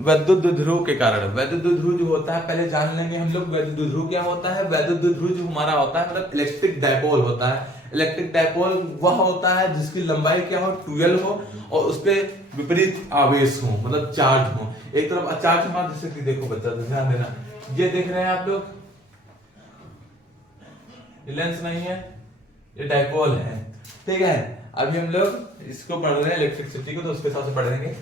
वैद्युत द्विध्रुव के कारण, वैद्युत द्विध्रुव जो होता है पहले जान लेंगे हम लोग। वैद्युत द्विध्रुव क्या होता है? वैद्युत द्विध्रुव जो हमारा होता है मतलब इलेक्ट्रिक डायपोल होता है। इलेक्ट्रिक डायपोल वह होता है जिसकी लंबाई क्या हो? 12 हो और उस पे विपरीत आवेश हो, मतलब चार्ज हो। एक तरफ अचार्ज होगा, जैसे कि देखो बच्चा ध्यान देना, ये देख रहे हैं आप लोग, लेंस नहीं है, ये डायपोल है, ठीक है। अभी हम लोग इसको पढ़ रहे हैं इलेक्ट्रिसिटी को, तो उसके हिसाब से पढ़ेंगे।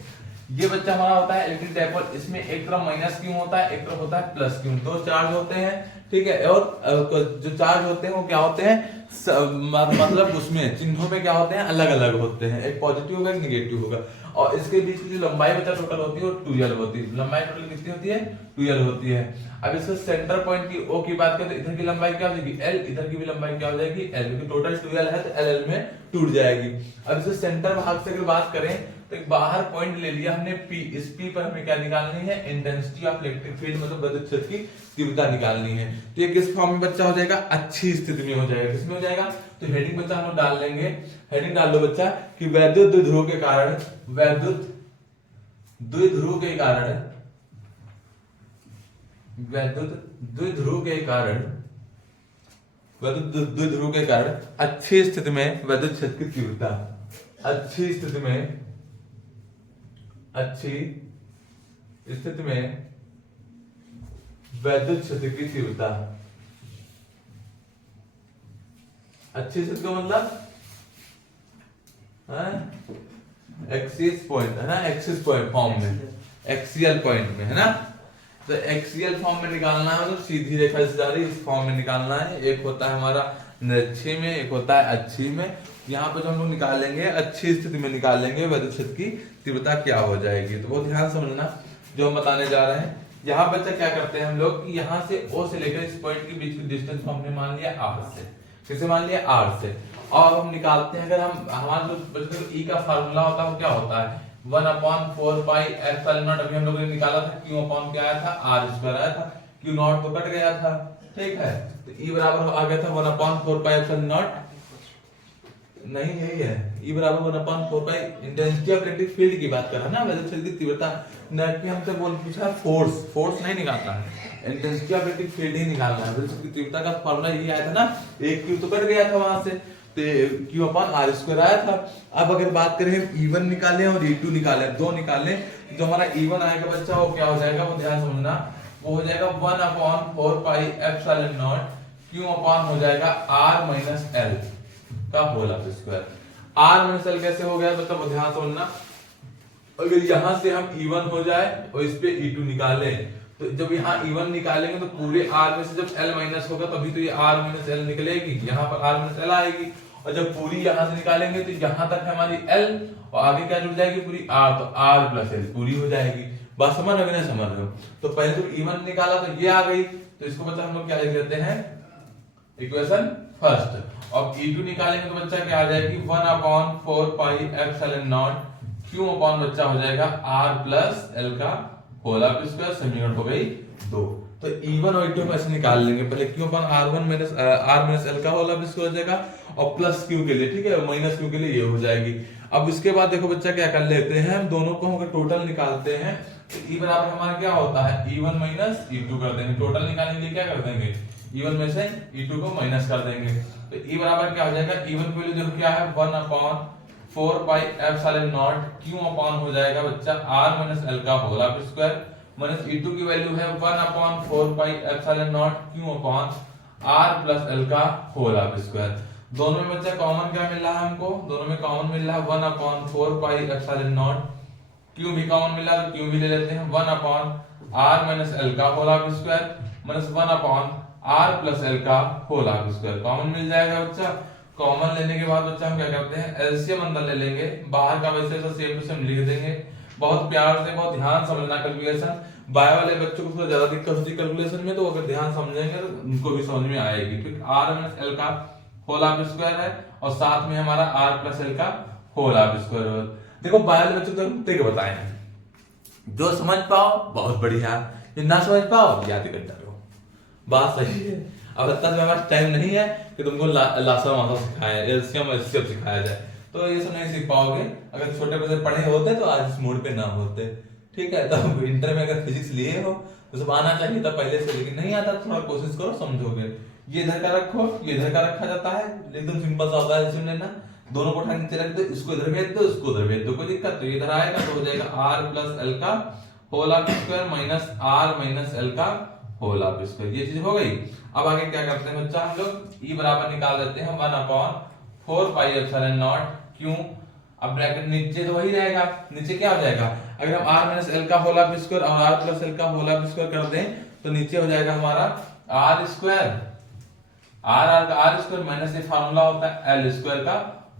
ये बच्चा हमारा होता है इलेक्ट्रिक डायपोल, इसमें एक तरफ माइनस क्यू होता है, एक तरफ होता है प्लस क्यू, दो चार्ज होते हैं, ठीक है। और जो चार्ज होते हैं वो क्या होते हैं, मतलब उसमें चिन्हों में क्या होते हैं, अलग अलग होते हैं, एक पॉजिटिव होगा एक निगेटिव होगा। और इसके बीच की जो लंबाई बच्चा टोटल होती है वो 12 होती है। लंबाई टोटल कितनी होती है? 12 होती है। अब इसके सेंटर पॉइंट की ओ की बात करें तो इधर की लंबाई क्या हो जाएगी? L, इधर की भी लंबाई क्या हो जाएगी? L, क्योंकि टोटल 12 है तो L में टूट जाएगी। अब इसके सेंटर भाग से अगर बात करें तो एक बाहर पॉइंट ले लिया हमने P, इस P पर हमें क्या निकालनी है? इंटेंसिटी ऑफ इलेक्ट्रिक फील्ड, मतलब विद्युत क्षेत्र की तीव्रता निकालनी है। तो ये किस फॉर्म में बच्चा हो जाएगा? अच्छी स्थिति में हो जाएगा। किसमें हो जाएगा? तो हेडिंग बच्चा हम लोग डाल लेंगे, हेडिंग डाल दो बच्चा कि वैद्युत द्विध्रुव के कारण, वैद्युत द्विध्रुव के कारण, वैद्युत द्विध्रुव के कारण, वैद्युत द्विध्रुव के कारण अच्छी स्थिति में विद्युत क्षेत्र की तीव्रता, अच्छी स्थिति में, अच्छी स्थिति में वैद्युत क्षेत्र की तीव्रता, अच्छी स्थिति का मतलब एक्सिस पॉइंट है ना, एक्सिस पॉइंट फॉर्म में, एक्सियल पॉइंट में है ना। तो एक्सियल फॉर्म में निकालना है, मतलब सीधी रेखा से जा रही इस फॉर्म में निकालना है। एक होता है हमारा निरक्षी में, एक होता है अच्छी में। यहाँ पे जो हम लोग निकालेंगे अच्छी स्थिति में निकालेंगे वैद्युत क्षेत्र की तीव्रता क्या हो जाएगी। तो बहुत ध्यान समझना जो हम बताने जा रहे हैं। यहाँ बच्चा क्या करते हैं हम लोग कि यहाँ से O से लेकर इस पॉइंट के बीच की डिस्टेंस को हमने मान लिया R से, किसे मान लिया? R से। और हम निकालते हैं, अगर हम हमारा जो E का फार्मूला होता है वो क्या होता है? 1/4 पाई एप्सिलॉन नॉट। अभी हम लोगों ने निकाला था Q अपॉन क्या आया था? R² आया था। Q नॉट तो कट गया था, ठीक है। तो E बराबर आ गया था 1/4 पाई एप्सिलॉन नॉट, नहीं यही है, E बराबर 1/4 पाई इंटेंसिटी ऑफ इलेक्ट्रिक फील्ड की बात कर रहा है ना, वैद्युत क्षेत्र की तीव्रता। न कि हमसे बोल पूछा फोर्स, फोर्स नहीं निकालना है, इंटेंसिटी ऑफ इलेक्ट्रिक फील्ड ही निकालना है। वैद्युत क्षेत्र की तीव्रता का फार्मूला यही आया था ना, एक Q तो कट गया था वहां से, तो Q अपॉन R² आया था। अब अगर बात करें E1 निकालें और E2 निकालें, दो निकालें, जो हमारा E1 आएगा बच्चा वो क्या हो जाएगा? वो ध्यान समझना, वो हो जाएगा 1/4 pi epsilon naught, Q upon हो जाएगा R माइनस L का whole square. R minus L कैसे हो गया मतलब ध्यान समझना, अगर यहां से हम E1 हो जाए और इस पे E2 निकालें, तो जब यहाँ E1 निकालेंगे तो पूरे R में से जब L माइनस होगा तभी तो ये R माइनस L निकलेगी, यहाँ पर R माइनस L आएगी। और जब पूरी यहाँ से निकालेंगे तो यहाँ तक हमारी L और आगे क्या जुड़ जाएगी? पूरी R, तो R प्लस L पूरी हो जाएगी। बात समझ रहे हो नहीं समझ रहे हो? तो पहले तो E1 निकाला तो ये आ गई, तो इसको बच्चा हम लोग क्या लिख देते हैं? Equation first. और E2 निकालेंगे तो बच्चा क्या आ जाएगी? 1/4 pi epsilon naught, Q upon बच्चा हो जाएगा R प्लस L का होल स्क्वायर। समीकरण हो गई 2। तो E1 और E2 को ऐसे निकाल लेंगे, पहले Q upon R1 minus R minus L का होल स्क्वायर हो जाएगा, और प्लस Q के लिए, ठीक है, माइनस Q के लिए ये हो जाएगी। अब इसके बाद देखो बच्चा क्या कर लेते हैं, हम दोनों को अगर टोटल निकालते हैं तो E बराबर हमारा क्या होता है? E1 माइनस E2 कर देंगे। टोटल निकालने के लिए क्या कर देंगे? E1 में से E2 को माइनस कर देंगे, तो E बराबर क्या हो जाएगा? E1 की वैल्यू देखो क्या है? 1/4 pi epsilon naught, Q upon हो जाएगा बच्चा R माइनस L का होल स्क्वायर, माइनस E2 की वैल्यू है 1/4 pi epsilon naught, Q upon R plus L का होल स्क्वायर। दोनों में बच्चा कॉमन क्या मिल रहा है हमको? दोनों में कॉमन मिल रहा है 1/4 पाई एप्सिलॉन नॉट, Q भी कॉमन मिला तो Q भी ले लेते हैं, 1/R माइनस L का whole square minus 1/R plus L का होल स्क्वायर। कॉमन मिल जाएगा बच्चा। कॉमन लेने के बाद बच्चा हम क्या करते हैं? एलसीएम अंदर ले लेंगे, बाहर का वैसे तो सेम टू सेम लिख देंगे। बहुत प्यार से, बहुत ध्यान समझना कैलकुलेशन। बायो वाले बच्चों को थोड़ा ज्यादा दिक्कत होती है कैलकुलेशन में, तो अगर ध्यान समझेंगे तो उनको भी समझ में आएगी। ठीक, R माइनस L का होल स्क्वायर है और साथ में हमारा R प्लस L का होल स्क्वायर। देखो बायो वाले बच्चों को देख बताए हैं, जो समझ पाओ बहुत बढ़िया, जो ना समझ पाओ याद कर डालो, बात सही है। अब इतना मेरे पास टाइम नहीं है कि तुमको लासा वासा सिखाया, एलसीएम एलसीएम सिखाया जाए, तो ये सब नहीं सीख पाओगे। अगर छोटे बच्चे पढ़े होते तो आज इस मोड पे ना होते। ठीक है, तो इंटर में अगर फिजिक्स लिए हो तो सब आना चाहिए था पहले से, लेकिन नहीं आता, थोड़ा कोशिश करो समझोगे। ये इधर का रखो, ये इधर का रखा जाता है, एकदम सिंपल सा होता है, इसमें लेना दोनों को उठा के नीचे रख दो, इसको इधर भेज दो, इसको उधर भेज दो, कोई दिक्कत। तो इधर आएगा तो हो जाएगा r प्लस एल का whole of square minus r minus L का होल ऑफ स्क्वायर, ये चीज हो गई। अब आगे क्या करते हैं बच्चा, हम लोग e बराबर निकाल देते हैं 1/4 पाई एप्सिलॉन नॉट क्यों। अब ब्रैकेट नीचे तो वही रहेगा, नीचे क्या हो जाएगा, अगर हम r माइनस एल का होल ऑफ स्क्वायर और r प्लस एल का होल ऑफ स्क्वायर कर दें तो नीचे हो जाएगा हमारा r square, r square minus ये फार्मूला होता है l स्क्वायर का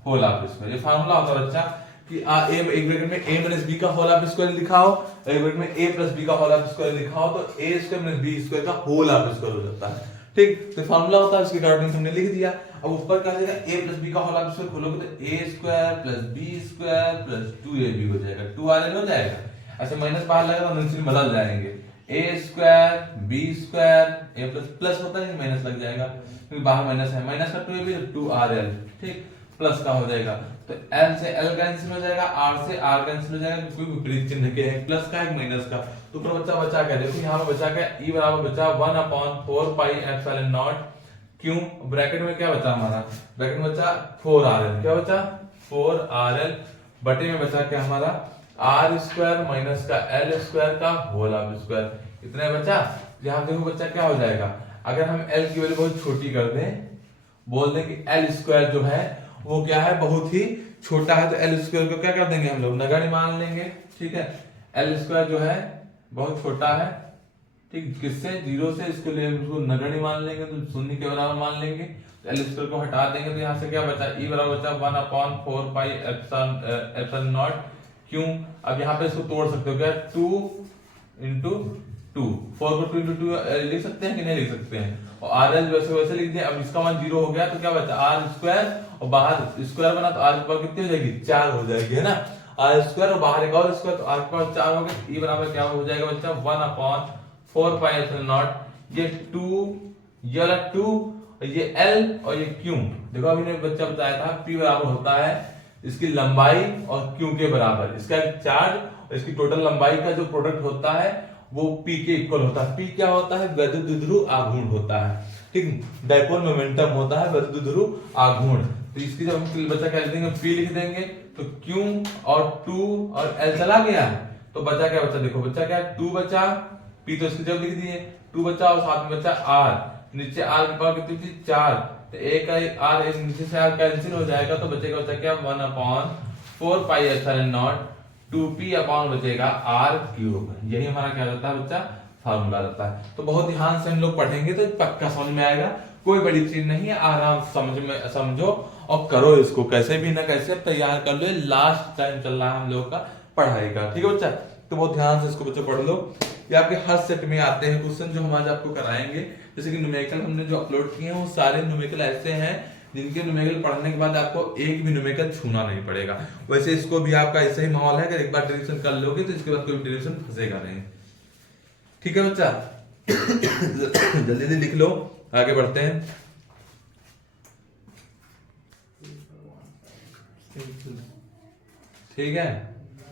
होल ऑफ स्क्वायर। ये फार्मूला होता है बच्चा कि एक ब्रैकेट में a माइनस b का होल ऑफ स्क्वायर लिखा हो, एक ब्रैकेट में a प्लस b का होल ऑफ स्क्वायर लिखा हो, तो a square minus b square का होल ऑफ स्क्वायर हो जाता है। ठीक, तो फार्मूला होता है, उसके अकॉर्डिंग हमने लिख दिया। अब ऊपर क्या हो जाएगा, a प्लस b का होल ऑफ स्क्वायर खोलोगे तो a square plus b square plus 2ab हो जाएगा, 2rl हो जाएगा। ऐसे माइनस बाहर लगेगा तो निश्चित बदल जाएंगे, a square b square a plus plus होता है माइनस लग जाएगा क्योंकि बाहर माइनस है, माइनस का 2ab 2rl, ठीक, प्लस का हो जाएगा तो l से l कैंसिल हो जाएगा, r से r कैंसिल हो जाएगा क्योंकि विपरीत चिन्ह के हैं, प्लस का एक माइनस का। तो ऊपर बच्चा बचा क्या, देखो यहाँ पे बचा क्या, e बराबर बचा 1/4 पाई एप्सिलॉन नॉट क्यों, ब्रैकेट में क्या बचा हमारा, ब्रैकेट में बचा 4rl, क्या बचा 4rl, बटे में बचा क्या हमारा r स्क्वायर माइनस का l स्क्वायर का होल ऑफ स्क्वायर, इतना बचा। यहाँ देखो बच्चा क्या हो जाएगा, अगर हम l की वैल्यू बहुत छोटी कर दें, बोल दें कि l स्क्वायर जो है वो क्या है, बहुत ही छोटा है, तो l स्क्वायर को क्या कर देंगे हम लोग नगण्य मान लेंगे, ठीक है। l स्क्वायर जो है बहुत छोटा है, ठीक, किससे, 0 से, इसको ले उसको नगण्य मान लेंगे तो शून्य के बराबर मान लेंगे, तो l स्क्वायर को हटा देंगे तो यहाँ से क्या बचा, e बराबर बचा 1/4 पाई एप्सिलॉन नॉट क्यों। अब यहाँ पे इसको तोड़ सकते हो क्या, 2 into 2, 4 को 2 into 2 लिख सकते हैं कि नहीं लिख सकते हैं, और rl वैसे वैसे लिख दिया। अब इसका मान 0 हो गया तो क्या बचा r स्क्वायर, और बाहर स्क्वायर बना तो r की पावर कितनी हो जाएगी, 4 हो जाएगी, है ना, r स्क्वायर और बाहर एक और स्क्वायर तो r की पावर 4 हो गया। e बराबर क्या हो जाएगा बच्चा 1/4 पाई एप्सिलॉन नॉट, ये 2, ये वाला 2, ये l और ये q। देखो अभी ने बच्चा बताया था p बराबर होता है इसकी लंबाई और q के बराबर, इसका चार्ज और इसकी टोटल लंबाई का जो प्रोडक्ट होता है वो p के इक्वल होता है। p क्या होता है, वैद्युत ध्रुव आघूर्ण होता है, ठीक, डायपोल मोमेंटम होता है वैद्युत ध्रुव आघूर्ण। तो इसकी जब हम बच्चा क्या लिख देंगे, p लिख देंगे तो q और 2 और l चला गया तो बचा क्या, बच्चा देखो बच्चा क्या 2 बचा, p तो इसकी जब लिख दिए 2 बचा और साथ में बचा r, नीचे r की पावर कितनी थी 4, तो एक r एक नीचे से r कैंसिल हो जाएगा तो बचेगा बच्चा क्या 1/4 pi epsilon not 2p upon बचेगा r क्यूब। यही हमारा क्या रहता है बच्चा, फार्मूला रहता है। तो बहुत ध्यान से हम लोग पढ़ेंगे तो पक्का समझ में आएगा, कोई बड़ी चीज नहीं है, आराम से समझो और करो इसको, कैसे भी ना कैसे तैयार कर लो। लास्ट टाइम चल रहा है हम लोग का पढ़ाई का, ठीक है बच्चा, तो बहुत ध्यान से इसको बच्चे पढ़ लो। ये आपके हर सेट में आते हैं क्वेश्चन जो हम आज आपको कराएंगे, जैसे कि न्यूमेरिकल हमने जो अपलोड किए हैं वो सारे न्यूमेरिकल ऐसे हैं जिनके न्यूमेरिकल पढ़ने के बाद आपको एक भी न्यूमेरिकल छूना नहीं पड़ेगा। वैसे इसको भी आपका ऐसा ही माहौल है, अगर एक बार डिरेक्शन कर लोगे तो इसके बाद कोई डिरेक्शन फंसेगा नहीं, ठीक है बच्चा। जल्दी जल्दी लिख लो, आगे बढ़ते हैं। ठीक है।